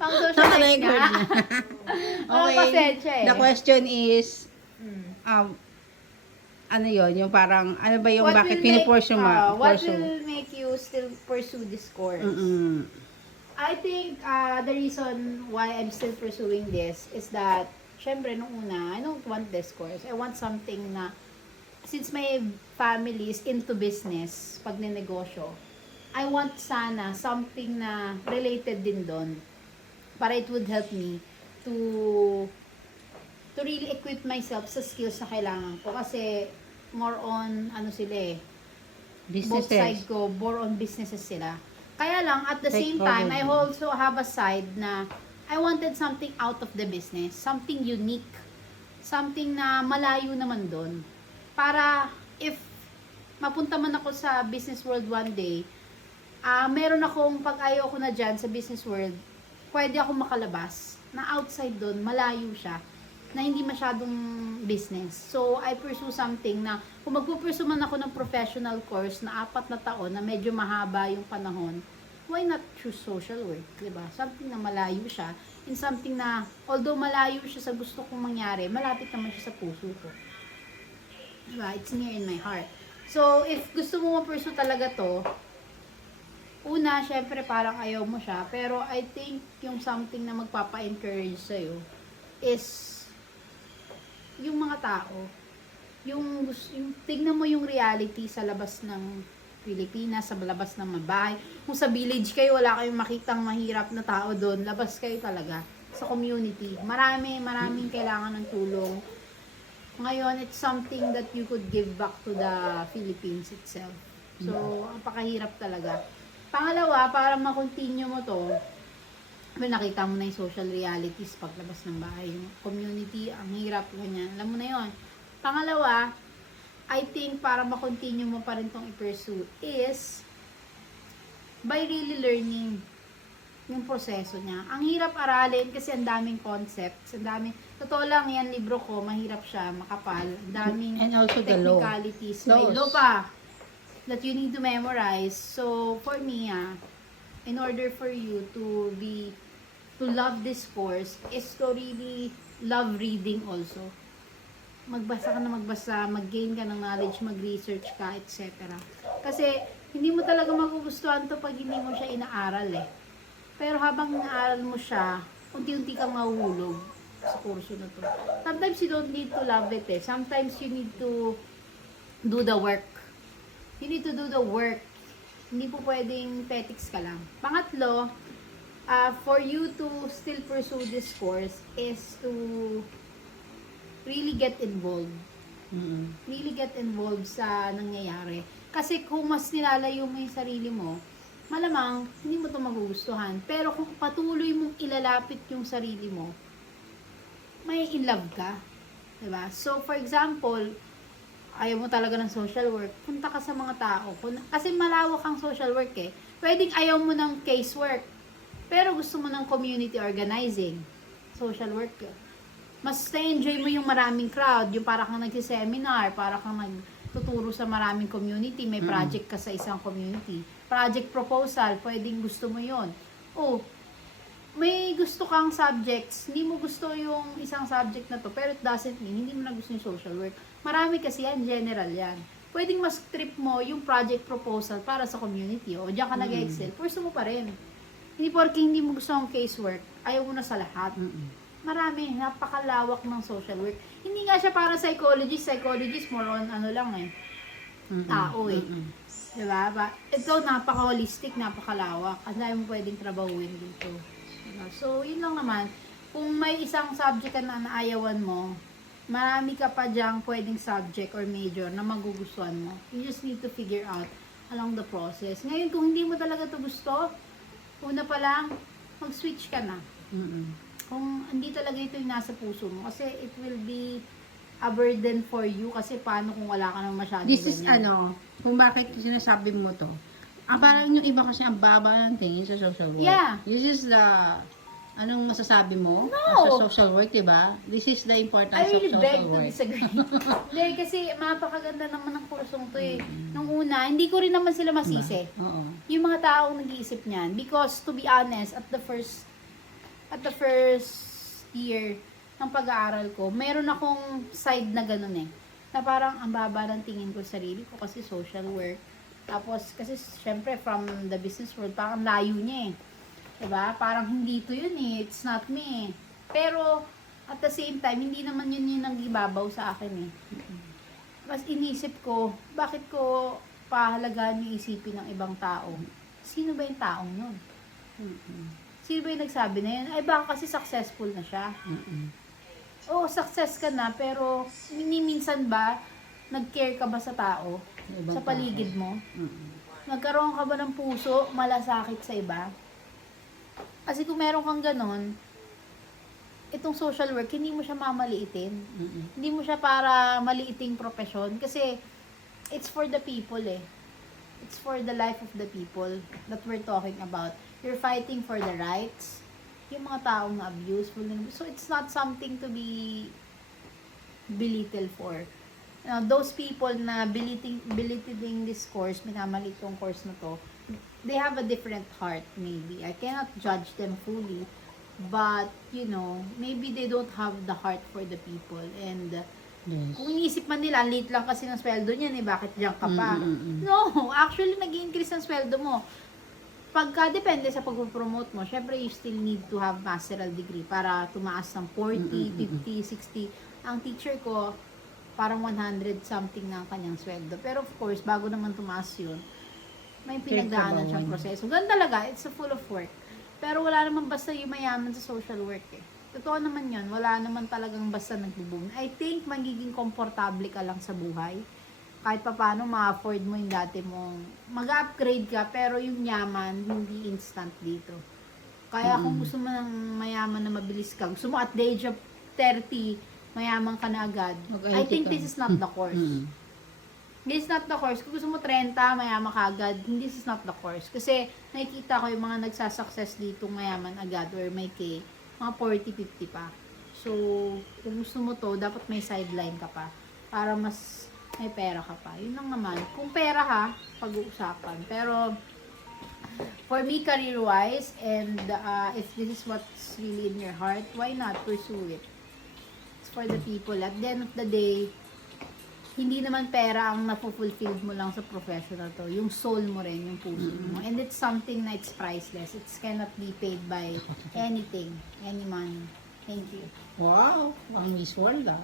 Pang socialize Naka-record nga. na. Okay. Pasensya eh. The question is, ano yon yung parang, ano ba yung bakit pinipursue mo? What will make you still pursue this course? I think the reason why I'm still pursuing this is that, syempre, nung una, I don't want this course. I want something na, since my family is into business, pag ninegosyo, I want sana something na related din doon. Para it would help me to really equip myself sa skills na kailangan ko. Kasi, more on, ano sila eh, both side ko, more on businesses sila. Kaya lang, at the same time, I also have a side na I wanted something out of the business. Something unique. Something na malayo naman doon. Para, if mapunta man ako sa business world one day, meron akong pag-ayaw ko na dyan sa business world, pwede akong makalabas na outside doon, malayo siya, na hindi masyadong business. So, I pursue something na, kung magpupursue man ako ng professional course na 4 na taon, na medyo mahaba yung panahon, why not choose social work, diba? Something na malayo siya, in something na, although malayo siya sa gusto kong mangyari, malapit naman siya sa puso ko. Diba? It's near in my heart. So, if gusto mo ma-pursue talaga to, una, syempre parang ayaw mo siya, pero I think yung something na magpapa-encourage sa'yo is yung mga tao, yung tignan mo yung reality sa labas ng Pilipinas, sa labas ng bahay. Kung sa village kayo, wala kayong makitang mahirap na tao doon, labas kayo talaga sa community. Maraming kailangan ng tulong. Ngayon, it's something that you could give back to the Philippines itself. So, ang pakahirap talaga. Pangalawa, para ma-continue mo to, nakita mo na yung social realities paglabas ng bahay, yung community, ang hirap, ganyan. Alam mo na yon. Pangalawa, I think para ma-continue mo pa rin itong i-pursue is by really learning yung proseso niya. Ang hirap aralin kasi ang daming concepts, ang daming, totoo lang yan, libro ko, mahirap siya, makapal, ang daming and also technicalities. May law pa that you need to memorize. So, for me, in order for you to love this course is to really love reading also. Magbasa ka na magbasa, mag-gain ka ng knowledge, mag-research ka, etc. Kasi, hindi mo talaga magugustuhan to pag hindi mo siya inaaral eh. Pero habang inaaral mo siya, unti-unti kang mahuhulog sa kurso na to. Sometimes you don't need to love it eh. Sometimes you need to do the work. You need to do the work. Hindi po pwedeng petics ka lang. Pangatlo, for you to still pursue this course is to really get involved. Really get involved sa nangyayari. Kasi kung mas nilalayo mo yung sarili mo, malamang hindi mo ito magugustuhan. Pero kung patuloy mong ilalapit yung sarili mo, may in love ka. Diba? So, for example, ayaw mo talaga ng social work, punta ka sa mga tao. Kasi malawak ang social work eh. Pwedeng ayaw mo ng casework, pero gusto mo ng community organizing, social work. Mas na-enjoy mo yung maraming crowd, yung para kang nagsiseminar, para kang nagtuturo sa maraming community, may project ka sa isang community. Project proposal, pwedeng gusto mo yon. Oh, may gusto kang subjects, hindi mo gusto yung isang subject na to, pero it doesn't mean hindi mo na gusto yung social work. Marami kasi yan, general yan. Pwedeng mas trip mo yung project proposal para sa community, o diyan ka nag-excel, pursue mo pa rin. Hindi porke hindi mo gusto ang casework, ayaw mo na sa lahat. Marami, napakalawak ng social work. Hindi nga siya para psychologist more on ano lang eh, tao eh. Diba? Ito napaka-holistic, napakalawak. Ang dami mo pwedeng trabahuin dito. Diba? So, yun lang naman. Kung may isang subject ka na naayawan mo, marami ka pa dyang pwedeng subject or major na magugustuhan mo. You just need to figure out along the process. Ngayon, kung hindi mo talaga ito gusto, una pa lang, mag-switch ka na. Kung hindi talaga ito yung nasa puso mo, kasi it will be a burden for you, kasi paano kung wala ka naman masyadong This is ganyan. kung bakit sinasabi mo to. Parang yung iba kasi ang baba ng tingin sa social work. Yeah. This is the, anong masasabi mo? No. Sa social work, diba? This is the importance I of really social beg to work. disagree. Hindi, kasi mapakaganda naman ng kursong to eh. Nung una, hindi ko rin naman sila masisi. Oo. Yung mga taong nag-iisip niyan. Because, to be honest, at the first at the first year ng pag-aaral ko, meron akong side na ganun eh. Na parang ang baba ng tingin ko sa sarili ko kasi social work. Tapos, kasi syempre from the business world, parang layo niya eh. Diba? Parang hindi to yun eh. It's not me eh. Pero, at the same time, hindi naman yun yung nag-ibabaw sa akin eh. Mas inisip ko, bakit ko pahalagaan yung isipin ng ibang tao? Sino ba yung taong yun? Sino ba yung nagsabi na yun? Ay, baka kasi successful na siya. Oo, success ka na, pero minsan ba, nag-care ka ba sa tao? Sa paligid mo? Nagkaroon ka ba ng puso, malasakit sa iba? Kasi kung meron kang ganon, itong social work, hindi mo siya mamaliitin. Hindi mo siya para maliiting profesyon. Kasi, it's for the people eh. It's for the life of the people that we're talking about. You're fighting for the rights. Yung mga taong na-abuse. So, it's not something to be belittled for. Those people na belittling this course, minamalit tong course na to, they have a different heart maybe. I cannot judge them fully. But, maybe they don't have the heart for the people. And, kung iniisip man nila, late lang kasi ng sweldo niyan eh, bakit diyan ka pa? No, actually, nag-increase ang sweldo mo. Pagka depende sa pag-promote mo, syempre you still need to have masteral degree para tumaas ng 40, 50, 60. Ang teacher ko, parang 100 something na ang kanyang sweldo. Pero of course, bago naman tumaas yun, may pinagdaanan siyang proseso. Ganun talaga, it's a full of work. Pero wala naman basta yung mayaman sa social work eh. Totoo naman yun, wala naman talagang basta nagbo-boom. I think magiging komportable ka lang sa buhay. Kahit pa paano, ma-afford mo yung dati mong mag-upgrade ka, pero yung yaman, hindi instant dito. Kaya kung gusto mo ng mayaman na mabilis ka, gusto mo at the age of 30, mayaman ka na agad. I think this is not the course. This is not the course. Kung gusto mo 30, mayaman ka agad, this is not the course. Kasi nakikita ko yung mga nagsasucess dito mayaman agad or may mga 40, 50 pa. So, kung gusto mo to, dapat may sideline ka pa. Para mas may pera ka pa. Yun lang naman. Kung pera ha, pag-uusapan. Pero, for me, career-wise, and if this is what's really in your heart, why not pursue it? It's for the people. At the end of the day, hindi naman pera ang napufulfilled mo lang sa professional to. Yung soul mo rin, yung puso mo. And it's something na it's priceless. It cannot be paid by anything, any money. Thank you. Wow, ang visual ah.